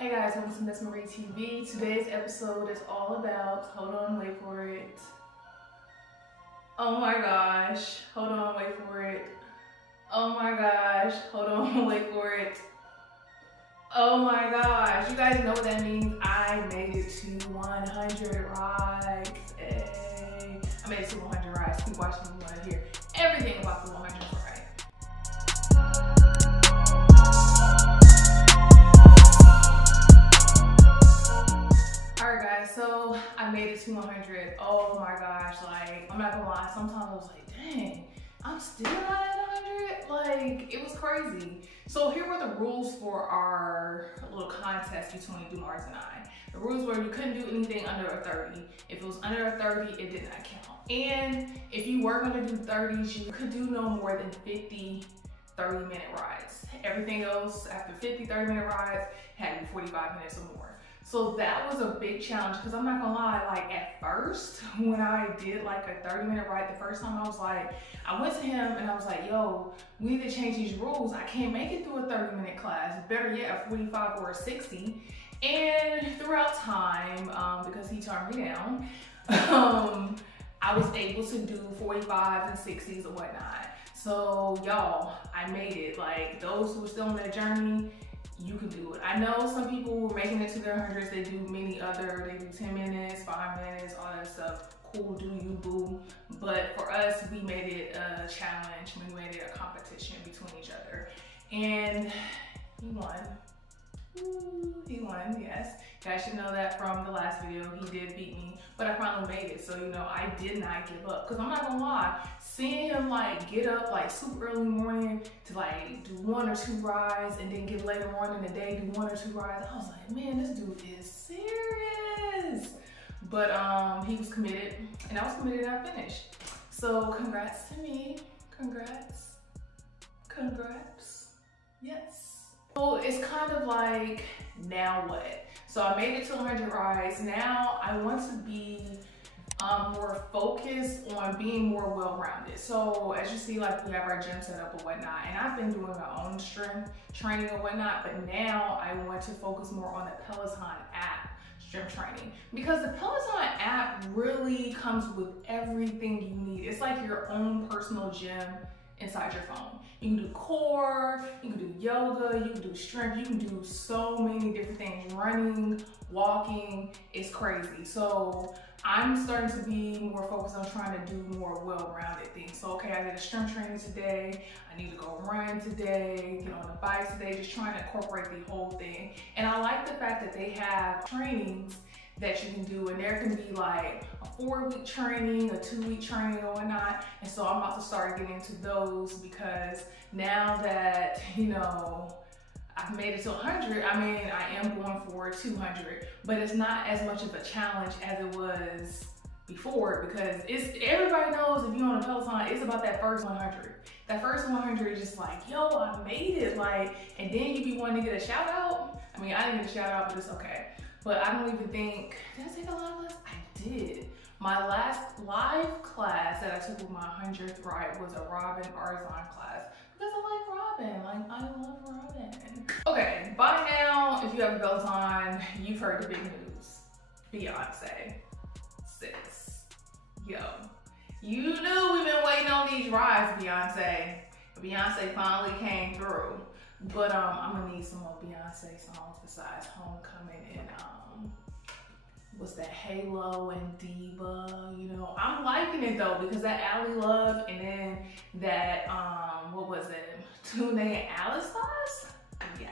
Hey guys, welcome to Miss Marie TV. Today's episode is all about, hold on, wait for it. Oh my gosh, hold on, wait for it. Oh my gosh, hold on, wait for it. Oh my gosh, you guys know what that means. I made it to 100 rides. Hey. I made it to 100 rides. Keep watching if you want to hear everything about the 100 ride. Alright guys, so I made it to 100. Oh my gosh, like, I'm not gonna lie, sometimes I was like, dang, I'm still not at 100? Like, it was crazy. So here were the rules for our little contest between Dumars and I. The rules were you couldn't do anything under a 30. If it was under a 30, it did not count. And if you were gonna do 30s, you could do no more than 50 30-minute rides. Everything else after 50 30-minute rides had to be 45 minutes or more. So that was a big challenge because I'm not gonna lie, like at first when I did like a 30-minute ride the first time, I was like, I went to him and I was like, yo, we need to change these rules. I can't make it through a 30-minute class. Better yet, a 45 or a 60. And throughout time, because he turned me down, I was able to do 45s and 60s and whatnot. So y'all, I made it. Like those who are still on their journey, you can do it. I know some people were making it to their hundreds. They do they do 10 minutes, 5 minutes, all that stuff. Cool, do you, boo. But for us, we made it a challenge. We made it a competition between each other. And he won. Ooh, he won, yes. You guys should know that from the last video. He did beat me, but I finally made it. So, you know, I did not give up. Because I'm not gonna lie, seeing him like get up like super early morning to like do 1 or 2 rides and then get later on in the day do 1 or 2 rides, I was like, man, this dude is serious. But he was committed and I was committed and I finished. So congrats to me. Congrats. Congrats. Yes. So it's kind of like, now what? So I made it to 100 rides. Now I want to be more focused on being more well-rounded. So as you see, like we have our gym set up and whatnot, and I've been doing my own strength training and whatnot, but now I want to focus more on the Peloton app strength training, because the Peloton app really comes with everything you need. It's like your own personal gym inside your phone. You can do core, you can do yoga, you can do strength, you can do so many different things. Running, walking, it's crazy. So I'm starting to be more focused on trying to do more well-rounded things. So okay, I did a strength training today, I need to go run today, get on the bike today, just trying to incorporate the whole thing. And I like the fact that they have trainings that you can do, and there can be like a 4-week training, a 2-week training or whatnot. And so I'm about to start getting into those, because now that, you know, I've made it to 100, I mean, I am going for 200, but it's not as much of a challenge as it was before, because everybody knows if you're on a Peloton, it's about that first 100. That first 100 is just like, yo, I made it, like, and then you be wanting to get a shout out. I mean, I didn't get a shout out, but it's okay. But I don't even think, did I take a live class? I did. My last live class that I took with my 100th ride was a Robin Arzon class. Because I like Robin, like I love Robin. Okay, by now, if you have a Peloton, you've heard the big news. Beyonce, sis, yo. You knew we've been waiting on these rides, Beyonce. Beyonce finally came through. But I'm gonna need some more Beyonce songs besides Homecoming and what's that, Halo and Diva, you know. I'm liking it though, because that Ally Love and then that, what was it, Tune and Alice class? Yeah,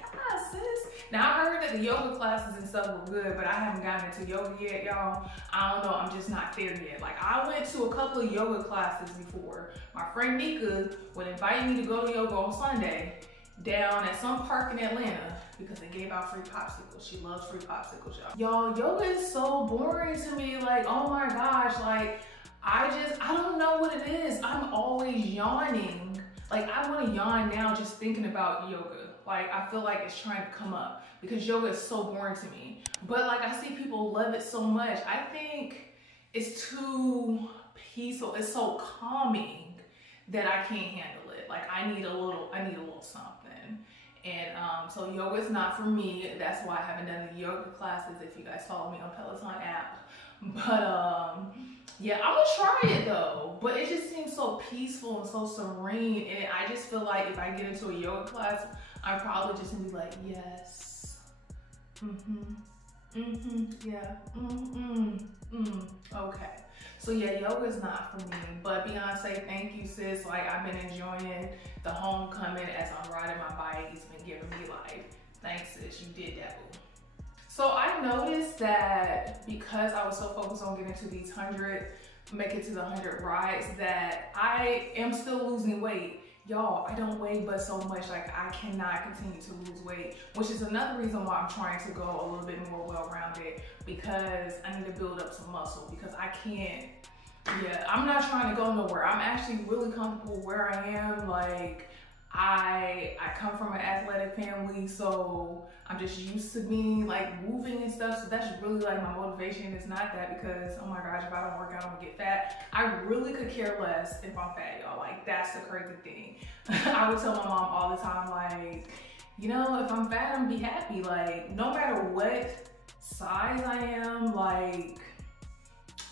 sis. Now I heard that the yoga classes and stuff were good, but I haven't gotten into yoga yet, y'all. I don't know, I'm just not there yet. Like I went to a couple of yoga classes before. My friend Nika would invite me to go to yoga on Sunday down at some park in Atlanta because they gave out free popsicles. She loves free popsicles, y'all. Y'all, yoga is so boring to me. Like, oh my gosh, like I don't know what it is. I'm always yawning. Like I want to yawn now just thinking about yoga. Like I feel like it's trying to come up because yoga is so boring to me. But like I see people love it so much. I think it's too peaceful. It's so calming that I can't handle it. Like I need a little something. And so yoga is not for me. That's why I haven't done the yoga classes if you guys follow me on Peloton app. But yeah, I'm gonna try it though. But it just seems so peaceful and so serene. And I just feel like if I get into a yoga class, I'm probably just gonna be like, yes. Yeah. Okay. So yeah, yoga is not for me. But Beyonce, thank you, sis. Like, I've been enjoying the homecoming as I'm riding my bike. It's been giving me life. Thanks, sis. You did that, boo. So I noticed that because I was so focused on getting to these 100, make it to the 100 rides, that I am still losing weight. Y'all, I don't weigh but so much. Like, I cannot continue to lose weight, which is another reason why I'm trying to go a little bit more well-rounded, because I need to build up some muscle, because I can't, yeah, I'm not trying to go nowhere. I'm actually really comfortable where I am. Like, I come from an athletic family, so I'm just used to being like moving and stuff. So that's really like my motivation. It's not that because, oh my gosh, if I don't work out, I'm gonna get fat. I really could care less if I'm fat, y'all. Like, that's the crazy thing. I would tell my mom all the time, like, you know, if I'm fat, I'm gonna be happy. Like, no matter what size I am, like,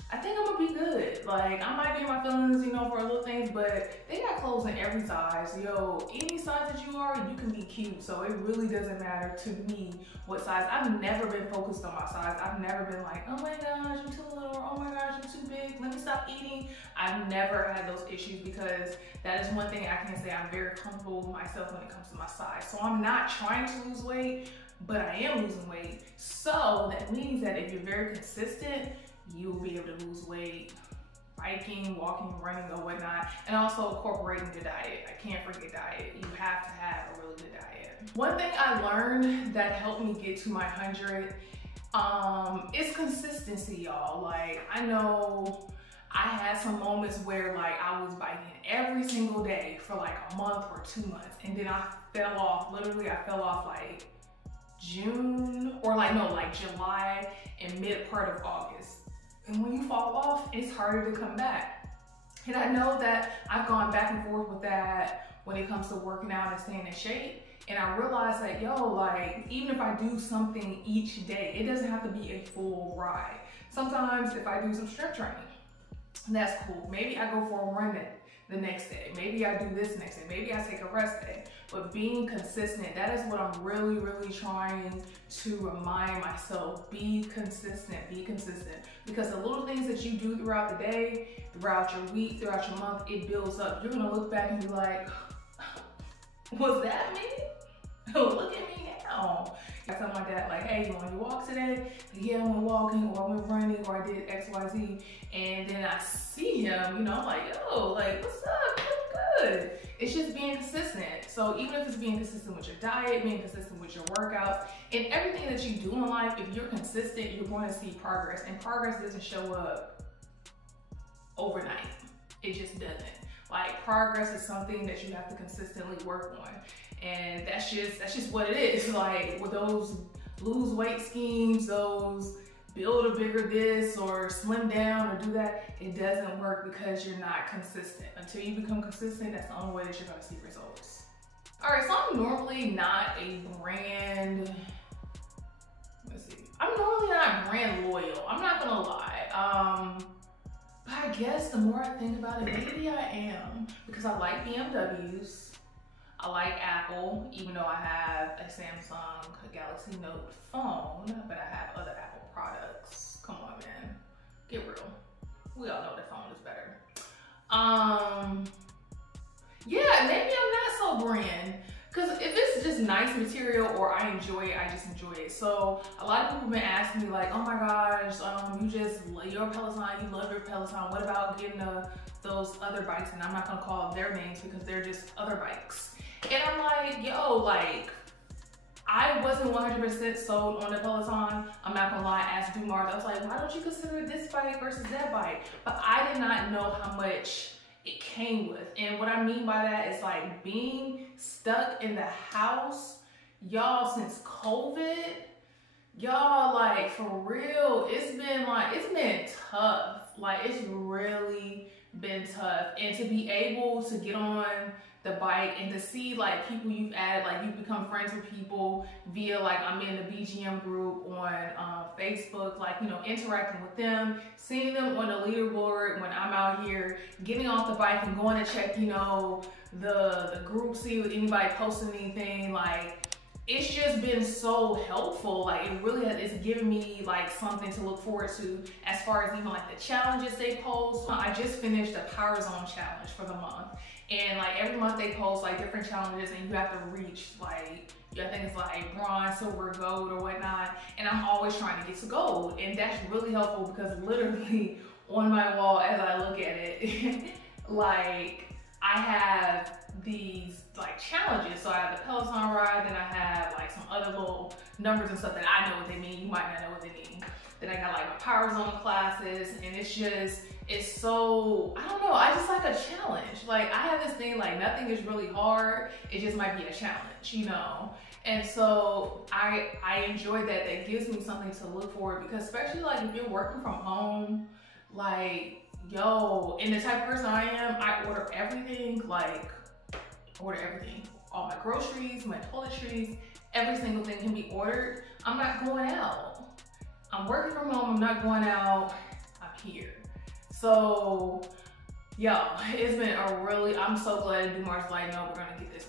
I think I'm gonna be good. Like, I might be in my feelings, you know, for little things, but they got clothes in every size. Yo, any size that you are, you can be cute. So it really doesn't matter to me what size. I've never been focused on my size. I've never been like, oh my gosh, I'm too little, or oh my gosh, I'm too big, let me stop eating. I've never had those issues, because that is one thing I can say. I'm very comfortable with myself when it comes to my size. So I'm not trying to lose weight, but I am losing weight. So that means that if you're very consistent, you'll be able to lose weight, biking, walking, running, or whatnot, and also incorporating the diet. I can't forget diet. You have to have a really good diet. One thing I learned that helped me get to my 100 is consistency, y'all. Like, I know I had some moments where like I was biking every single day for like a month or 2 months, and then I fell off. Literally, I fell off like June, or like, no, like July and mid part of August. And when you fall off, it's harder to come back. And I know that I've gone back and forth with that when it comes to working out and staying in shape. And I realized that, yo, like, even if I do something each day, it doesn't have to be a full ride. Sometimes if I do some strength training, that's cool. Maybe I go for a run the next day. Maybe I do this next day. Maybe I take a rest day. But being consistent, that is what I'm really, really trying to remind myself. Be consistent, be consistent. Because the little things that you do throughout the day, throughout your week, throughout your month, it builds up. You're gonna look back and be like, was that me? Look at me now. Something like that, like, hey, you want to walk today? Yeah, I went walking, or I went running, or I did X, Y, Z. And then I see him, you know, I'm like, yo, like, what's up? You look good. It's just being consistent. So even if it's being consistent with your diet, being consistent with your workouts, and everything that you do in life, if you're consistent, you're going to see progress. And progress doesn't show up overnight. It just doesn't. Like, progress is something that you have to consistently work on. And that's just what it is. Like, with those lose weight schemes, those build a bigger this or slim down or do that, it doesn't work because you're not consistent. Until you become consistent, that's the only way that you're gonna see results. All right, so I'm normally not a brand, I'm normally not brand loyal. I'm not gonna lie. But I guess the more I think about it, maybe I am, because I like BMWs. I like Apple, even though I have a Samsung Galaxy Note phone, but I have other Apple products. Come on, man, get real. We all know the phone is better. Yeah, maybe I'm not so brand, because if it's just nice material or I enjoy it, I just enjoy it. So a lot of people have been asking me like, oh my gosh, you're a Peloton, you love your Peloton. What about getting those other bikes? And I'm not gonna call their names because they're just other bikes. And I'm like, yo, like, I wasn't 100% sold on the Peloton. I'm not gonna lie, I asked Dumars, I was like, why don't you consider this bike versus that bike? But I did not know how much it came with. And what I mean by that is like being stuck in the house, y'all, since COVID, y'all, like, for real, it's been tough. Like, it's really been tough. And to be able to get on the bike and to see like people you've added, like you've become friends with people via like I'm in the BGM group on Facebook, like, you know, interacting with them, seeing them on the leaderboard when I'm out here, getting off the bike and going to check, you know, the group, see if anybody posting anything. Like, it's just been so helpful. Like, it really has, it's given me like something to look forward to as far as even like the challenges they post. I just finished the Power Zone challenge for the month. And like every month they post like different challenges and you have to reach like, I think it's like bronze, silver, gold or whatnot. And I'm always trying to get to gold. And that's really helpful because literally on my wall as I look at it, like I have these like challenges. So I have the Peloton ride, then I have like some other little numbers and stuff that I know what they mean. You might not know what they mean. Then I got like my Power Zone classes, and it's just, it's so, I don't know, I just like a challenge. Like I have this thing like nothing is really hard, it just might be a challenge, you know? And so I enjoy that. That gives me something to look forward, because especially like if you're working from home, like, yo, and the type of person I am, I order everything, like order everything. All my groceries, my toiletries, every single thing can be ordered. I'm not going out. I'm working from home, I'm not going out, I'm here. So, yo, it's been a really, I'm so glad to do March, like, no, we're gonna get this,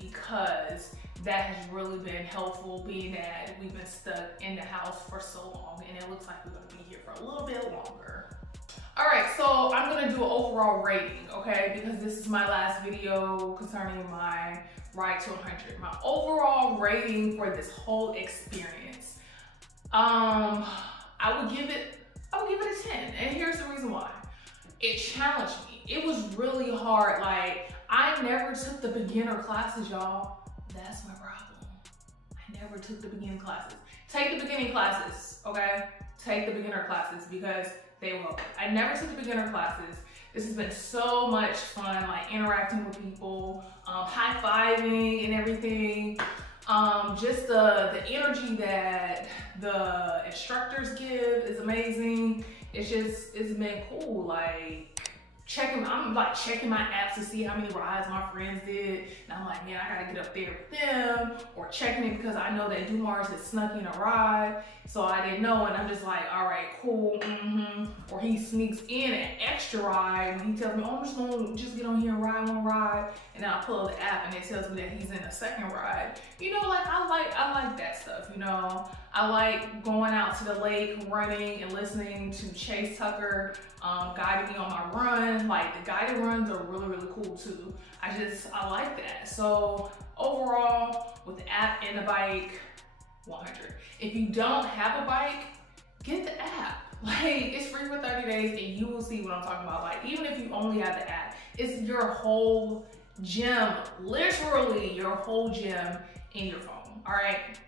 because that has really been helpful, being that we've been stuck in the house for so long, and it looks like we're gonna be here for a little bit longer. All right, so I'm gonna do an overall rating, okay? Because this is my last video concerning my ride to 100. My overall rating for this whole experience, I would give it a 10. And here's the reason why. It challenged me. It was really hard. Like, I never took the beginner classes, y'all. That's my problem. I never took the beginning classes. Take the beginning classes, okay? Take the beginner classes because they will. I never took the beginner classes. This has been so much fun, like interacting with people, high-fiving and everything. Just the energy that the instructors give is amazing. It's been cool. Like I'm like checking my apps to see how many rides my friends did. And I'm like, man, I gotta get up there with them. Or checking it because I know that Dumars has snuck in a ride. So I didn't know, and I'm just like, all right, cool, Or he sneaks in an extra ride when he tells me, oh, I'm just gonna get on here and ride one ride. And then I pull up the app and it tells me that he's in a second ride. You know, like I like that stuff, you know. I like going out to the lake, running and listening to Chase Tucker guiding me on my run. Like the guided runs are really, really cool too. I like that. So overall, with the app and the bike, 100. If you don't have a bike, get the app. Like, it's free for 30 days and you will see what I'm talking about. Like, even if you only have the app, it's your whole gym, literally your whole gym in your phone, all right?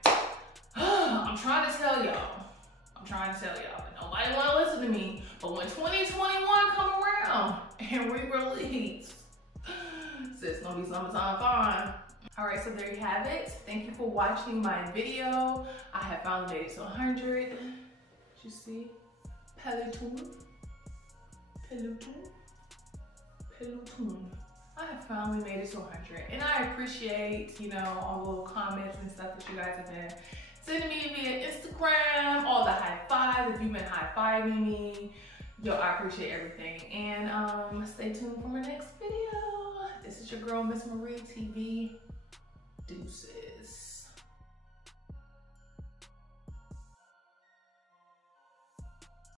I'm trying to tell y'all, but nobody wanna listen to me. But when 2021 come around and we release, it's gonna be summertime fun. All right, so there you have it. Thank you for watching my video. I have finally made it to 100. Did you see? Peloton. I have finally made it to 100. And I appreciate, you know, all the little comments and stuff that you guys have been sending me via Instagram, all the high fives, if you've been high-fiving me. Yo, I appreciate everything. And stay tuned for my next video. This is your girl, Miss Marie TV. Deuces.